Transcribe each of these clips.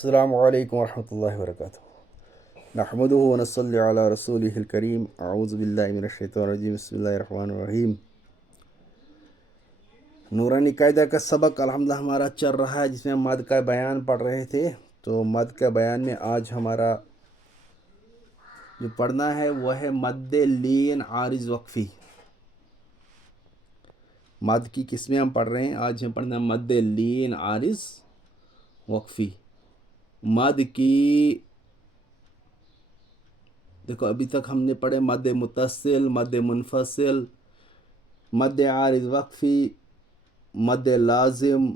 السلام علیکم ورحمۃ اللہ وبرکاتہ نحمدہ ونصلی علی رسولہ الکریم اعوذ باللہ من الشیطان الرجیم بسم اللہ الرحمن الرحیم۔ نورانی قاعدہ کا سبق الحمدللہ ہمارا چل رہا ہے، جس میں ہم مد کا بیان پڑھ رہے تھے۔ تو مد کا بیان میں آج ہمارا جو پڑھنا ہے وہ ہے مد لین عارض وقفی۔ مد کی قسمیں ہم پڑھ رہے ہیں، آج ہم پڑھنا ہے مد لین عارض وقفی۔ مد کی دیکھو ابھی تک ہم نے پڑھے مد متصل، مد منفصل، مد عارض وقفی، مد لازم،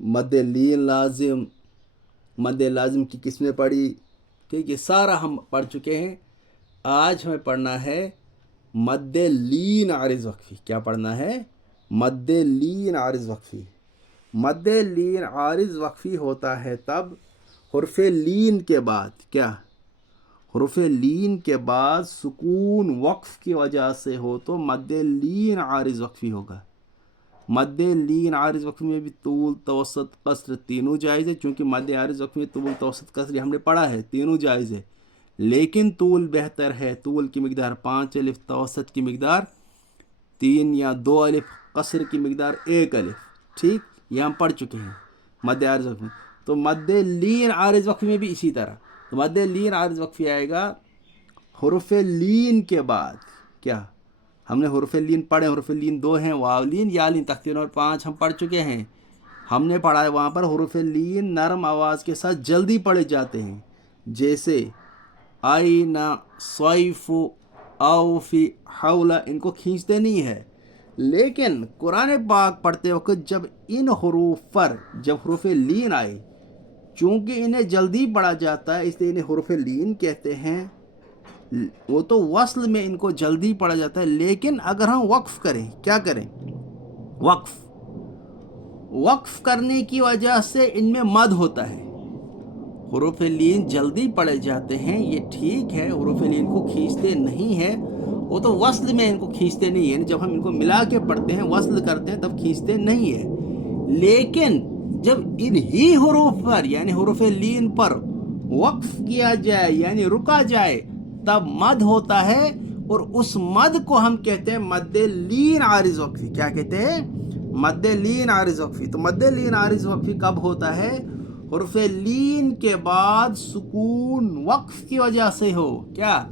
مد لین لازم، مد لازم کی قسمیں پڑھی، ٹھیک ہے، سارا ہم پڑھ چکے ہیں۔ آج ہمیں پڑھنا ہے مد لین عارض وقفی۔ کیا پڑھنا ہے؟ مد لین عارض وقفی۔ مد لین عارض وقفی ہوتا ہے تب حرف لین کے بعد کیا؟ حرف لین کے بعد سکون وقف کی وجہ سے ہو تو مد لین عارض وقفی ہوگا۔ مد لین عارض وقفی میں بھی طول، توسط، قصر تینوں جائز ہے، چونکہ مد عارض وقفی میں طول، توسط، قصر ہم نے پڑھا ہے، تینوں جائز ہے، لیکن طول بہتر ہے۔ طول کی مقدار 5 الف، توسط کی مقدار 3 یا 2 الف، قصر کی مقدار 1 الف، ٹھیک، یہ ہم پڑھ چکے ہیں مد عارض وقفی۔ تو مد لین عارض وقفی میں بھی اسی طرح، تو مد لین عارض وقفی آئے گا حرف لین کے بعد کیا؟ ہم نے حرف لین پڑھے، حرف لین 2 ہیں، واو لین، یا لین، تقدیر اور 5 ہم پڑھ چکے ہیں۔ ہم نے پڑھا ہے وہاں پر حرف لین نرم آواز کے ساتھ جلدی پڑھے جاتے ہیں، جیسے آئین، صیف، اوفی، حول، ان کو کھینچتے نہیں ہے۔ لیکن قرآن پاک پڑھتے وقت جب ان حروف پر جب حروف لین آئے، چونکہ انہیں جلدی پڑھا جاتا ہے اس لیے انہیں حروف لین کہتے ہیں۔ وہ تو وصل میں ان کو جلدی پڑھا جاتا ہے، لیکن اگر ہم وقف کریں، کیا کریں؟ وقف کرنے کی وجہ سے ان میں مد ہوتا ہے۔ حروف لین جلدی پڑھے جاتے ہیں، یہ ٹھیک ہے، حروف لین کو کھینچتے نہیں ہیں، وہ تو وصل میں ان کو کھینچتے نہیں ہیں، جب ہم ان کو ملا کے پڑھتے ہیں، وصل کرتے ہیں تب کھینچتے نہیں ہیں۔ لیکن جب انہی حروف پر یعنی حروف لین پر وقف کیا جائے یعنی رکا جائے تب مد ہوتا ہے، اور اس مد کو ہم کہتے ہیں مد لین عارض وقفی۔ کیا کہتے ہیں؟ مد لین عارض وقفی۔ تو مد لین عارض وقفی کب ہوتا ہے؟ حرف لین کے بعد سکون وقف کی وجہ سے ہو۔ کیا؟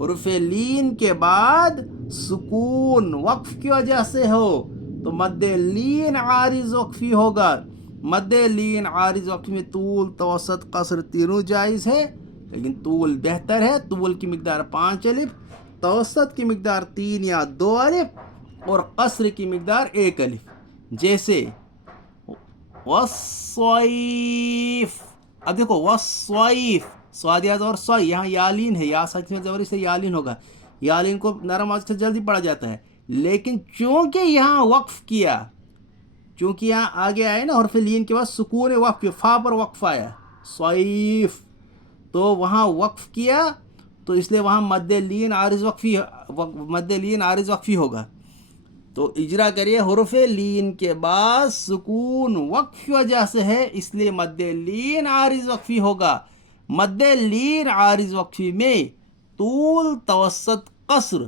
حرف لین کے بعد سکون وقف کی وجہ سے ہو تو مد لین عارض وقفی ہوگا۔ مد لین عارض وقفی میں طول، توسط، قصر تینوں جائز ہے، لیکن طول بہتر ہے۔ طول کی مقدار 5 الف، توسط کی مقدار 3 یا 2 الف، اور قصر کی مقدار 1 الف، جیسے والصیف۔ اب دیکھو والصیف، سوادیات اور سوئی، یہاں یالین ہے، یا سچ میں زبر سے یالین ہوگا، یالین کو نرم آواز سے جلدی پڑھا جاتا ہے، لیکن چونکہ یہاں وقف کیا، چونکہ یہاں آگے آئے نا حرف لین کے بعد سکون وقف، فا پر وقف آیا، صیف، تو وہاں وقف کیا تو اس لیے وہاں مد لین عارض وقفی ہوگا۔ تو اجرا کریے، حرف لین کے بعد سکون وقف کی وجہ سے ہے، اس لیے مد لین عارض وقفی ہوگا۔ مد لین عارض وقفی میں طول، توسط، قصر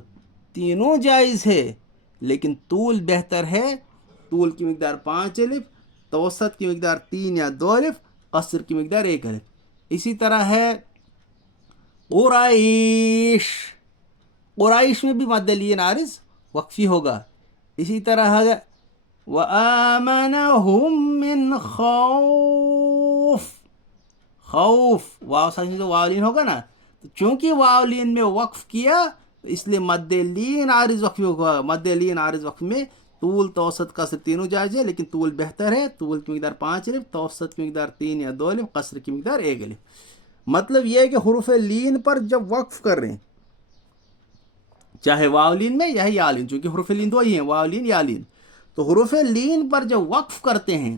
تینوں جائز ہے، لیکن طول بہتر ہے۔ طول کی مقدار 5 الف، توسط کی مقدار 3 یا 2 الف، قصر کی مقدار 1 الف۔ اسی طرح ہے قریش، قریش میں بھی مد لین عارض وقفی ہوگا۔ اسی طرح ہے وَآمَنَهُم مِّنْ خَوْفٍ، خوف، واو ساتھ تو واو لین ہوگا نا، تو چونکہ واو لین میں وقف کیا تو اس لیے مد لین عارض وقفی ہوگا۔ مد لین عارض وقفی میں طول، توسط، قصر تینوں جائز ہے، لیکن طول بہتر ہے۔ طول کی مقدار 5 الف، توسط کی مقدار 3 یا 2 الف، قصر کی مقدار 1 الف۔ مطلب یہ ہے کہ حروف لین پر جب وقف کر رہے ہیں، چاہے واو لین میں یا یا لین، چونکہ حروف لین 2 ہی ہیں، واو لین، یا لین، تو حروف لین پر جب وقف کرتے ہیں،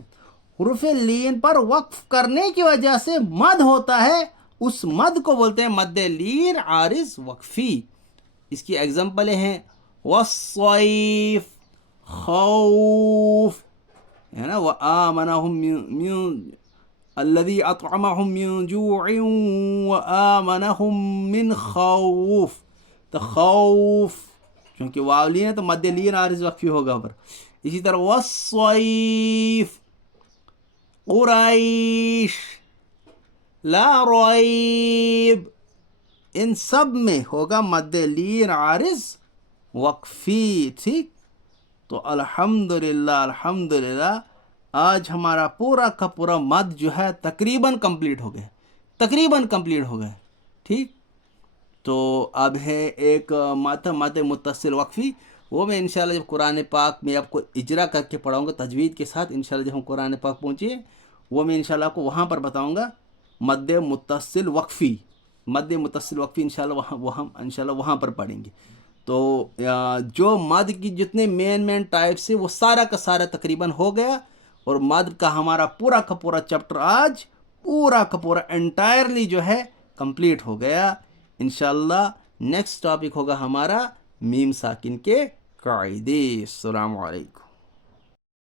حروف لین پر وقف کرنے کی وجہ سے مد ہوتا ہے، اس مد کو بولتے ہیں مد لین عارض وقفی۔ اس کی ایگزامپلیں ہیں والصیف، خوف، ہے نا، وآمنہم من الذی اطعمہم من جوع وآمنہم من خوف. تو خوف چونکہ واو لین ہے تو مد لین عارض وقفی ہوگا پر. اسی طرح والصیف، قریش، لا ریب، ان سب میں ہوگا مد لین عارض وقفی. ٹھیک. تو الحمدللہ آج ہمارا پورا کا پورا مد جو ہے تقریباً کمپلیٹ ہو گیا. ٹھیک. تو اب ہے ایک مد متصل وقفی، وہ میں انشاءاللہ جب قرآن پاک میں آپ کو اجرا کر کے پڑھاؤں گا تجوید کے ساتھ. انشاءاللہ جب ہم قرآن پاک پہنچے وہ میں انشاءاللہ آپ کو وہاں پر بتاؤں گا مد متصل وقفی. انشاءاللہ وہاں پر پڑھیں گے. تو جو مد کی جتنے مین ٹائپس ہیں وہ سارا کا سارا تقریباً ہو گیا، اور مد کا ہمارا پورا کا پورا چیپٹر آج پورا کا پورا انٹائرلی جو ہے کمپلیٹ ہو گیا. انشاءاللہ نیکسٹ ٹاپک ہوگا ہمارا میم ساکن کے قاعدے. السلام علیکم.